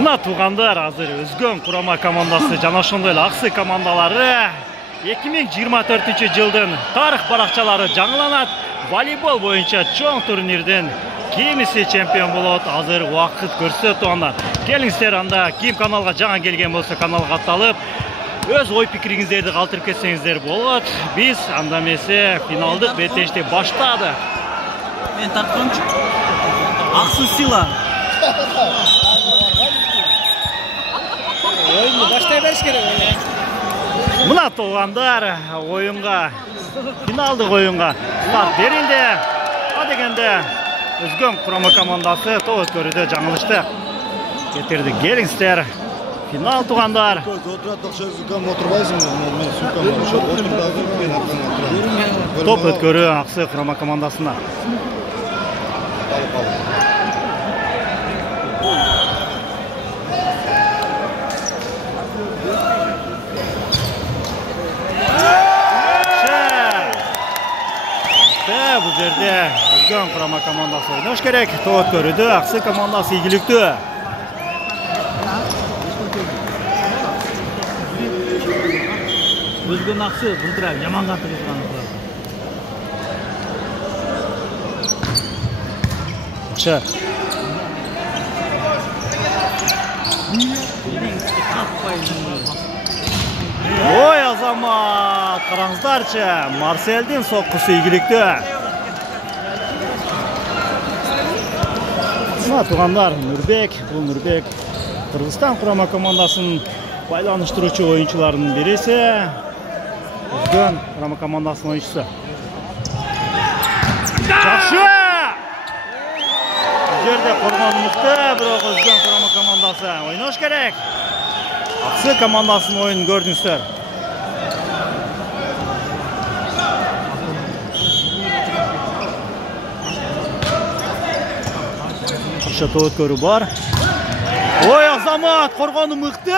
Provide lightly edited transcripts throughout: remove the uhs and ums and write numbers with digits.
Мына туғандар азыр Өзгөн құрама командасы жана ошондой эле Аксы командалары 2024 жылдын тарых баракчалары жаңыланат. Волейбол боюнча чоң турнирден кимиси чемпион болот. Азыр убакыт көрсөтөт аны. Келиңиздер, анда ким каналга жаңа келген болсо каналга катталып, өз ой пикириңиздерди калтырып кетсеңиздер болот. Биз анда эмесе финалдык беттешти баштадык. Мен тартканчы. Аксы сила. Oyunu başтай бериш керек. Мына туугандар оюнга, финалдык оюнга старт берилди. Дегенде Өзгөн құрама командасы топ өткөрүүдө жаңылышты кетирди. Келиңиздер, финал туугандар. Топ өткөрүү Аксы құрама командасына. Бұл жерде Өзгөн құрама командасы ойнаш керек. Топ өткөрүүдө Аксы командасы ийгиликтүү. Өзгөн Аксы былтыр жаман кантырган. Аксы. Ой, Азамат, караңыздарчы, Марселдин соккусу ийгиликтүү. Мына туугандар Нурбек, бул Нурбек Кыргызстан құрама командасынын байланыштыруучу оюнчуларынын бириси. Өзгөн құрама командасынын оюнчусу. Жакшы! Бул жерде коргон мыкты, бирок Өзгөн құрама командасы ойнош керек. Аксы командасынын оюнун көрдүңүздөр. Топ өткөрүү бар. Ой, Азамат, коргону мыкты!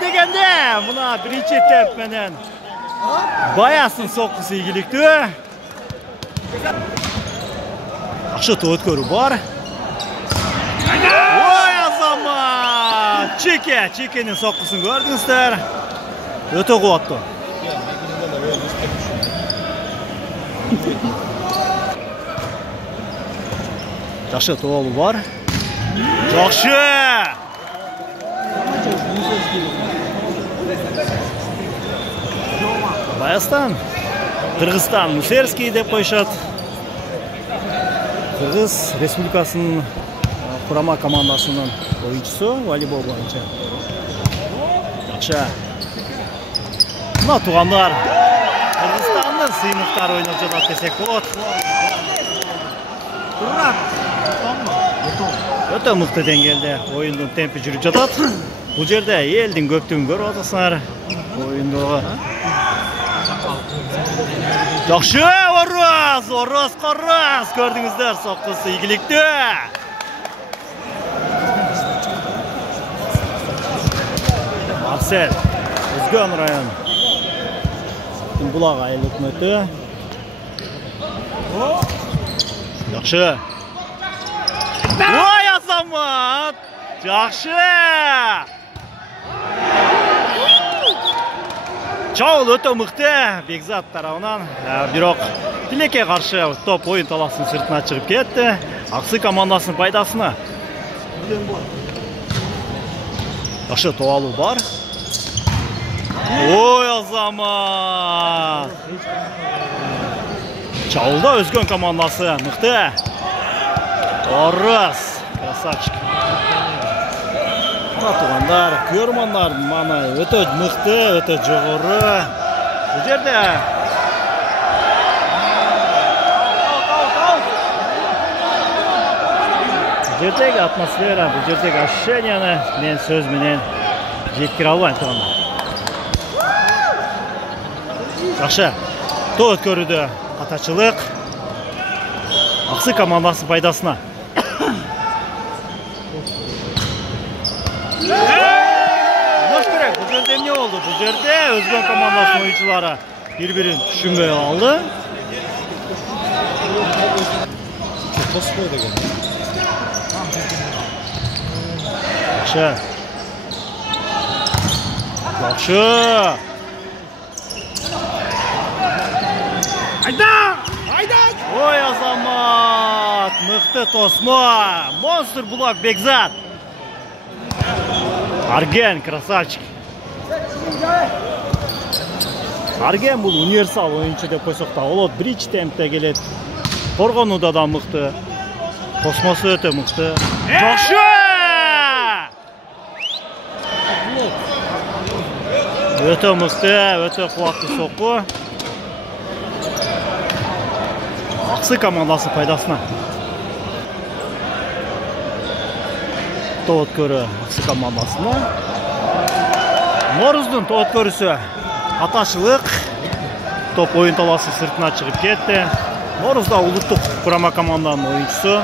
Дегенде, мына биринчи темп менен Баясын соккусу ийгиликтүү. Акшы топ өткөрүү бар. Ой, Азамат! Чекенин соккусун көрдүңүздөр. Өтө кубаттуу. Жакшы тоолу бар. Жакшы! Баястан, Кыргызстан Мусерский деп коюшат. Кыргыз Республикасынын құрама командасынын оюнчусу волейбол боюнча. Жакшы. Мына туугандар Кыргызстандын сыймыктары ойноп жатат десек болот. Өтө мыкты деңгээлде оюндун темпи жүрүп жатат. Бул жерде элдин көптүгүн көрүп атасыңар. Оюндогу. Жакшы, Орос көрдүңүздөр, соккусу ийгиликтүү. Марсел, Өзгөн район. Булак айыл өкмөтү. Жакшы. Ой, Азамат! Жакшы! Чоул өтө мыкты Бекзат тарабынан, бирок тилекке каршы топ оюн таласынын сыртына чыгып кетти. Аксы командасынын пайдасына. Жакшы тоолу бар. Ой, Азамат! Чоулда Өзгөн командасы мыкты. Орос, красавчик. Мына туугандар, көрмандар, мана өтө мыкты, өтө жогору. Бул жерде жердеги атмосфера, бул жердеги ощущенияны мен сөз менен жеткире албайм туугандар. Жакшы. Топ өткөрүүдө катачылык Аксы командасы пайдасына. Бул жерде эмне болду? Бул жерде Өзгөн командасынын оюнчулары бири-бирин түшүнбөй алды. Жақшы. Жақшы. Айда! Ой, Азамат! Мықты тосма! Монстр блок Бекзат! Арген, красавчик! Арген бұл универсал ойыншы деп қойсақ та болады. Бридж темпте келеді. Қорғануда да мықты. Тосмасы өте мықты. Жақшы! Өте мықты, өте қуатты соққы. Ақсы командасы пайдасына. Тоғыт көрі Ақсы командасына. Норуздың тоғыт көрісі аташылық. Топ ойын таласы сыртына шығып кетті. Норузда ұлттық құрама команданың ойыншысы.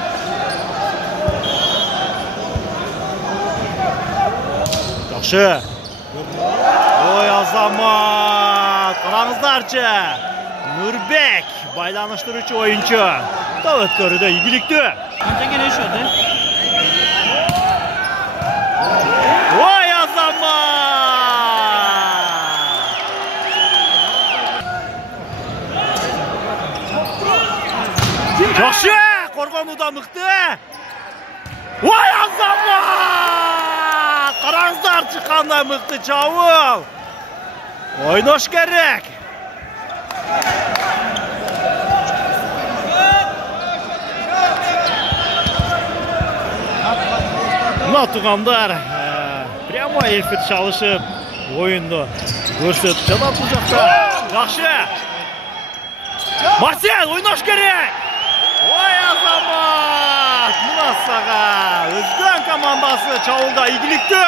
Жақшы. Ой, Азамат! Қараңыздарчы! Нұрбек байланыштырушы ойыншы. Тоғыт көріде игілікті. Қанша келеш өді? Ой, Азамат! Жақшы! Қорғануда мықты! Ой, Азамат! Қараңыздарчы қандай мықты чауыл! Ойнаш керек! Мына туғандар прямо эфир шалышып ойынды көрсетіп жатады бұл жақта. Жақшы! Марсел, ойнаш керек! Ой, Азамат! Мына саға өзген командасы чауылда игілікті!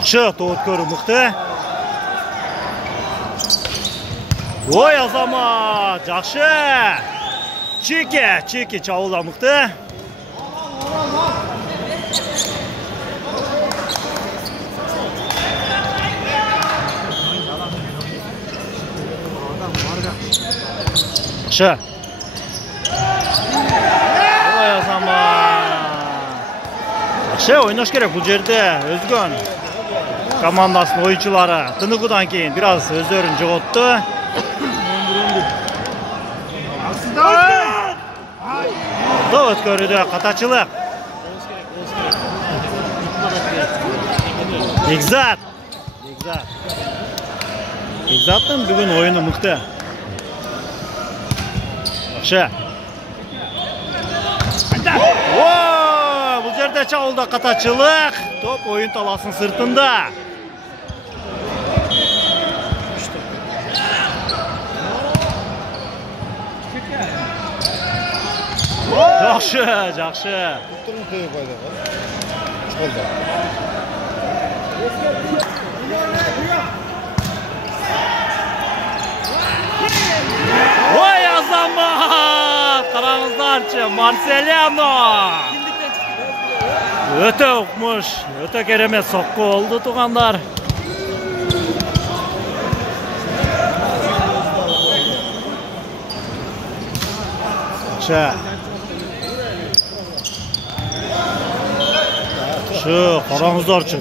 Жақшы, тоғыт көрі мұқты. Ой, Азамат, жақшы! Чеке чауылда мұқты. Жақшы! Ой, Азамат! Жақшы, ойнаш керек бұл жерде өзген командасын ойыншылары тынығудан кейін біраз өздерін жоғытты. Тоғыт көріде қатачылық. Бекзаттың бүгін ойыны мұқты. Жақшы. Бұл жерде чауылда қатачылық. Топ ойын таласын сыртында. Жақшы. Ой, Азамат! Қараңыздарчы, Марселяно! Өте ұқмыш, өте керемет соққы oldu туғандар. Қараңыздарчы.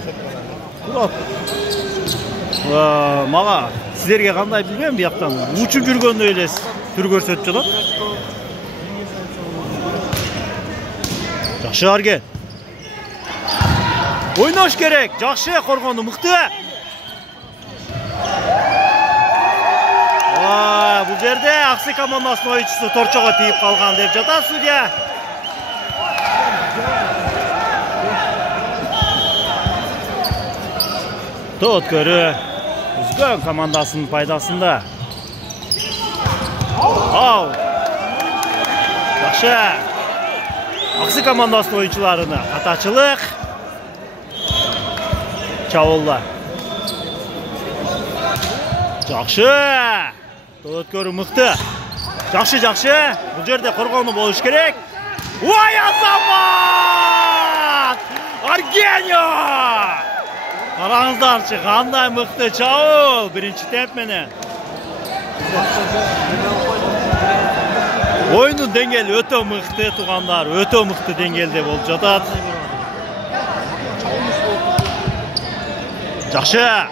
Маға сіздерге қандай білмеймін бұяқтан. Учып жүргенді елес түр көрсетіп жатады. Жақшы Арген. Ойнаш керек. Жақшы қорғанды мұқты. Бұл жерде Ақсы командасының ойыншысы торчоға тиіп қалған деп жатады судья. Тоғыт көрі үзген командасының пайдасында. Жақшы. Ақсы командасының ойыншыларына қатачылық. Чауылда. Жақшы. Тоғыт көрі мұқты. Жақшы. Бұл жерде қорғауны болыш керек. Ой, Азамат! Аргеньо! Қараңыздаршы, қандай мұқты чауыл. Бірінші темп менен. Oyunun dengeli öte mıқты tuğanlar, öte mıқты dengelde болып жатат. Жақшы.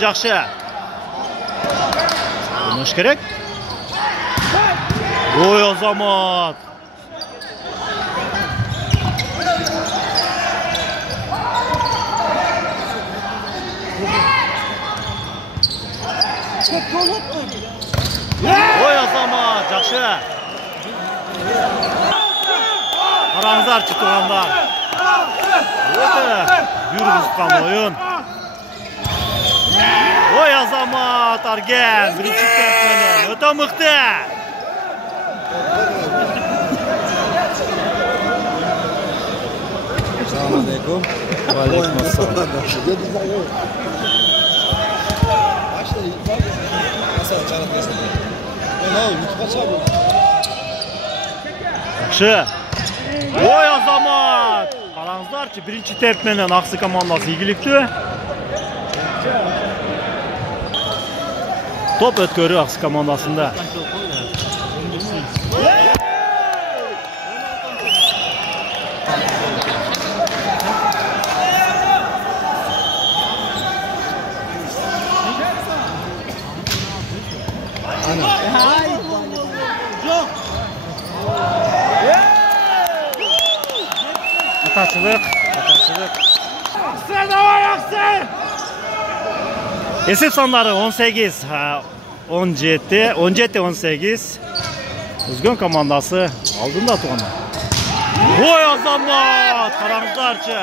Жақшы. Oynaş gerek. Ой, Азамат. Ой, Азамат, жақшы. Қараңыздаршы туғандар. Өте жүргізген ойын. Ой, Азамат, Арген, бірінші темппенен. Өте мықты. Assalamualaikum. Waalaikumsalam. Жақшы. Ой, Азамат. Қараңыздаршы, бірінші темппенен Ақсы командасы игілікті. Топ өткөрі Ақсы командасында. Аташылық. Ақсы, давай Ақсы! Есеп санлары 17-18. Өзген командасы алдында туғандар. Ой, Азамат! Қараңыздаршы.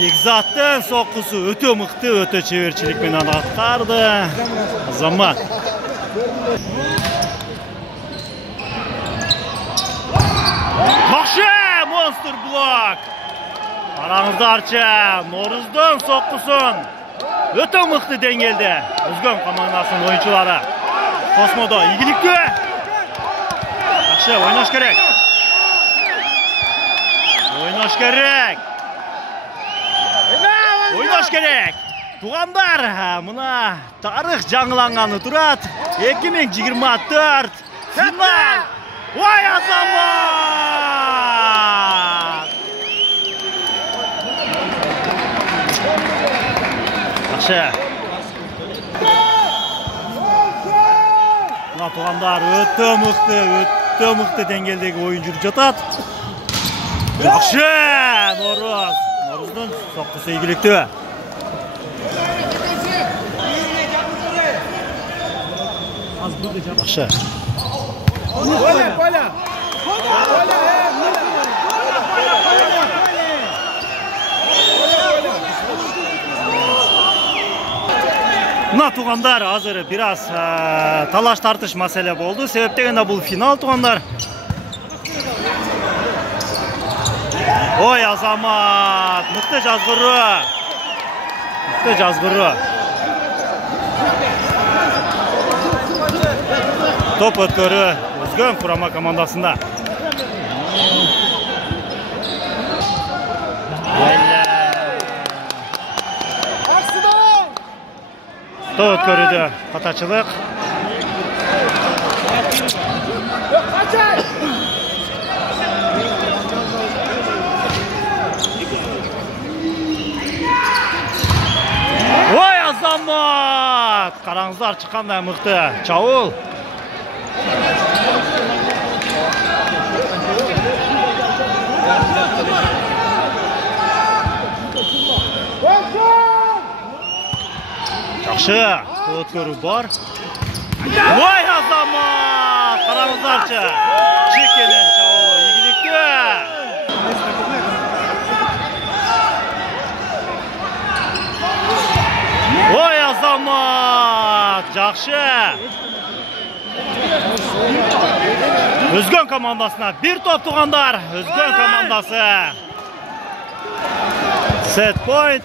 Бекзаттың соққысы өте мықты, өте чеберчілікпен атқарды. Азамат. Жақшы! Monster blok. Қараңыздаршы, Noruzdың соққысын өте мықты деңгелде. Өзген командасының ойыншылары. Космода игілікті. Жақшы, ойнаш керек. Туғандар, мұна тарих жаңыланғаны тұрат. 2024 финал. Ой, Азамат! Жақшы. Мұна туғандар өте мықты деңгелдегі ойын жүріп жатат. Жақшы! Noruzdың соққысы игілікті. Жақшы. Мына туғандар азыр biraz талаш тартыш мәселе болды. Себептегенде бұл финал туғандар. Ой, Азамат, мықты жазғыры. Топ өткөрі Өзген құрама командасында. Топ өткөріді қатачылық. Ой, Азамат! Қараңыздар шыққандай мықты. Чаул. Жақшы, өткөрі бар. Ой, Азамат! Қараңыздаршы. Чекенен Чаулы игілікті. Ой, Азамат! Жақшы. Өзген командасына bir топ туғандар. Өзген командасы. Set point.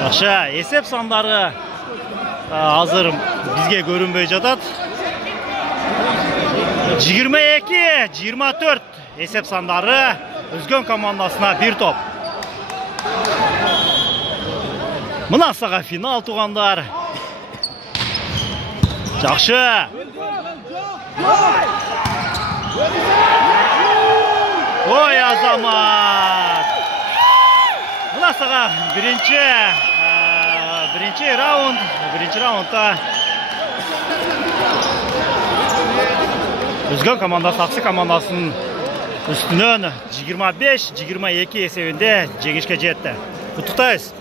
Жақшы, есеп сандары азыр бізге көрінбей жатат. 22-24 Esep sandары Үзгөн командасына 1 топ. Мына саға финал туғандар. Жақшы. Ой, Азамат. Мына саға бірінші раундта Үзгөн командасы Ақсы командасын үстінен 25-22 есебінде жеңішке жетті. Құттықтайыз.